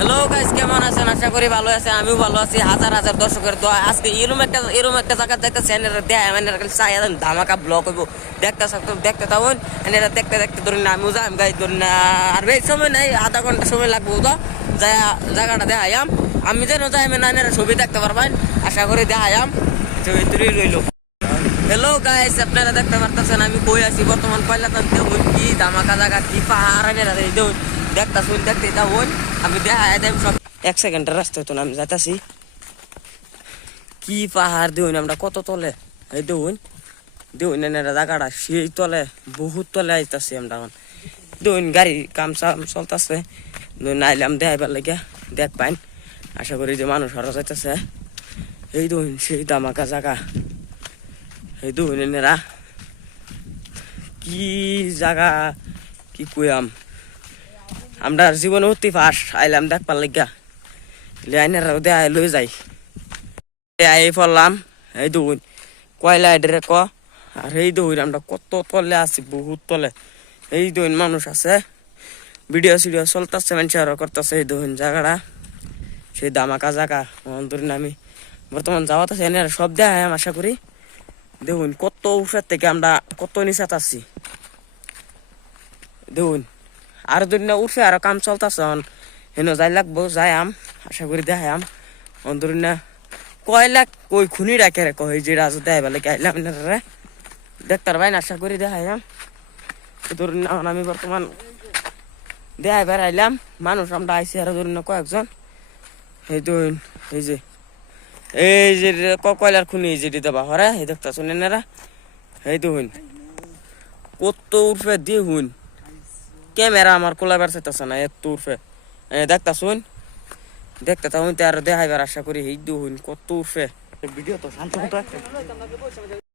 Hello guys, কেমন আছেন? আশা করি ভালো আছেন। আমিও ভালো আছি। হাজার হাজার দর্শকের দোয়া। আজকে এরকম একটা জায়গা দেখতেছি, এনারা দেয় মানে চাই ধামাকা ব্লক হইব। দেখতে থাকুন। এনারা দেখতে দেখতে ধরুন না আমিও যাই গাইজ, ধরুন না আর বেশি সময় নেই, আধা ঘন্টা সময় লাগবো। তো জায়গাটা দেখাইম, আমি যেন যাই না এনারা ছবি দেখতে পারবেন। আশা করি দেখাইম, ছবি তুলি রইল। হ্যালো গাইস, আপনারা দেখতে পারতেছেন আমি বই আছি বর্তমান পয়লাতে। দেখুন কি ধামাকা জায়গা, কি পাহাড় এনারা দেখুন। দেখতে যাবো আমি দেখাই দেব সব। 1 সেকেন্ডের রাস্তা হইতো না, আমি যাইতাছি। কি পাহাড় দেখুন, আমরা কত তলে। এই দেখুন এনারা জায়গাটা সেই তলে, বহুত তলে আইতাছি আমরা। দেখুন গাড়ি কাম চলতেছে, নাইলাম দেখাইবার লাগে দেখ পাইন। আশা করি যে মানুষ আরো যাইতেছে। এই দেখুন সেই ধামাকা জায়গা। এই দেখুন এনারা কি জায়গা, কি কইয়াম। আমরা জীবনে অতি ফাঁস আইলাম দেখবার লাগিয়া, লাইনেরা দেয় লই যাই আই পড়লাম। এই দেখুন কয়লা এডে ক, আর এই দেখুন আমরা কত তলে আছি, বহুত তলে। এই দেখুন মানুষ আছে, ভিডিও সিডিও চলতেছে, মানুষ আরো করতেছে। এই দেখুন জায়গাটা সেই ধামাকা জায়গা। ধরুন আমি বর্তমান যাওয়াত আছে, এনারা সব দেয় আশা করি। দেখুন কত উপরের থেকে আমরা কত নিচাত আছি। দেখুন আর দুদিন উঠে আরো কাম চলতেছে, হেন যাই লাগবো, যাই আম আশা করি দেখাম। ধরুন না কয়লা কই খুনি রাখে রে কই যে রাজু দেয় বলে গাইলাম রে দেখতার ভাই, আশা করি দেখাইলাম। ধরুন না আমি বর্তমান দেখাই বেড়াইলাম, মানুষ আমরা আইসি আরো ধরুন না কয়েকজন। এই ধরুন এই যে কয়লার খুনি যে দেবা হরে, এই দেখতা শুনেন এরা। এই দেখুন কত উঠবে দেখুন, ক্যামেরা আমার কোলাবার চাইতেছে না, এত উঠবে দেখতা শুন। দেখতে তাহলে আর দেখাইবার আশা করি। এই দেখুন কত উঠবে। ভিডিও তো শান্ত